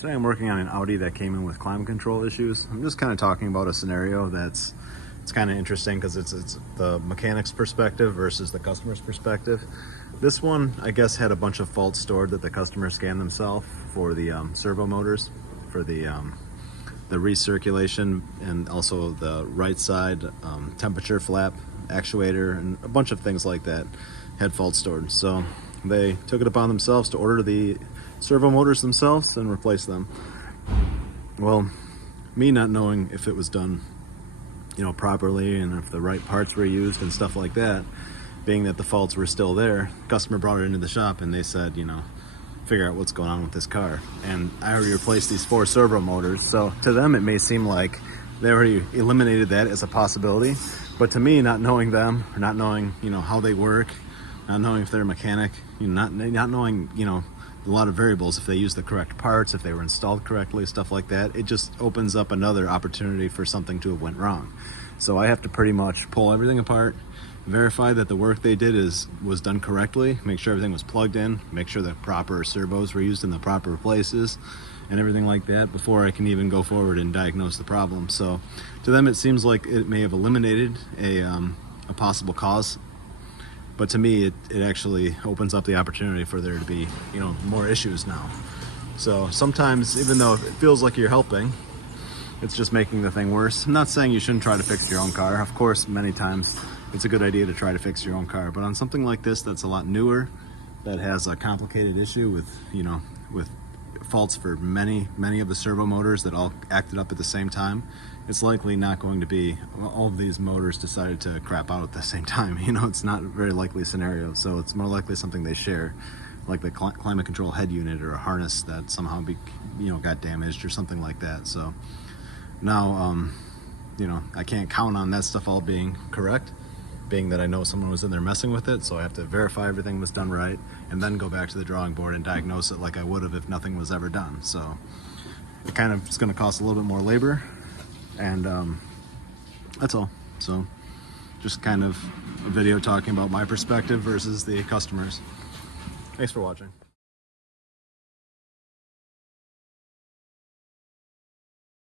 Today I'm working on an Audi that came in with climate control issues. I'm just kind of talking about a scenario it's kind of interesting because it's the mechanic's perspective versus the customer's perspective. This one, I guess, had a bunch of faults stored that the customer scanned themselves for the servo motors, for the recirculation, and also the right side temperature flap actuator, and a bunch of things like that had faults stored. So they took it upon themselves to order the servo motors themselves and replace them. Well, me not knowing if it was done, properly, and if the right parts were used and stuff like that, being that the faults were still there, customer brought it into the shop and they said, figure out what's going on with this car. And I already replaced these 4 servo motors, so to them it may seem like they already eliminated that as a possibility, but to me, not knowing them, or not knowing how they work, not knowing if they're a mechanic, not knowing a lot of variables, if they use the correct parts, if they were installed correctly, stuff like that, it just opens up another opportunity for something to have went wrong. So I have to pretty much pull everything apart, verify that the work they did was done correctly, make sure everything was plugged in, make sure the proper servos were used in the proper places, and everything like that before I can even go forward and diagnose the problem. So to them it seems like it may have eliminated a possible cause, but to me it actually opens up the opportunity for there to be more issues now. So sometimes, even though it feels like you're helping, it's just making the thing worse. I'm not saying you shouldn't try to fix your own car. Of course, many times it's a good idea to try to fix your own car, but on something like this that's a lot newer, that has a complicated issue with with faults for many of the servo motors that all acted up at the same time, it's likely not going to be all of these motors decided to crap out at the same time. It's not a very likely scenario, so it's more likely something they share, like the climate control head unit or a harness that somehow got damaged or something like that. So now I can't count on that stuff all being correct, being that I know someone was in there messing with it, so I have to verify everything was done right and then go back to the drawing board and diagnose it like I would have if nothing was ever done. So it kind of is going to cost a little bit more labor, and that's all. So just kind of a video talking about my perspective versus the customers. Thanks for watching.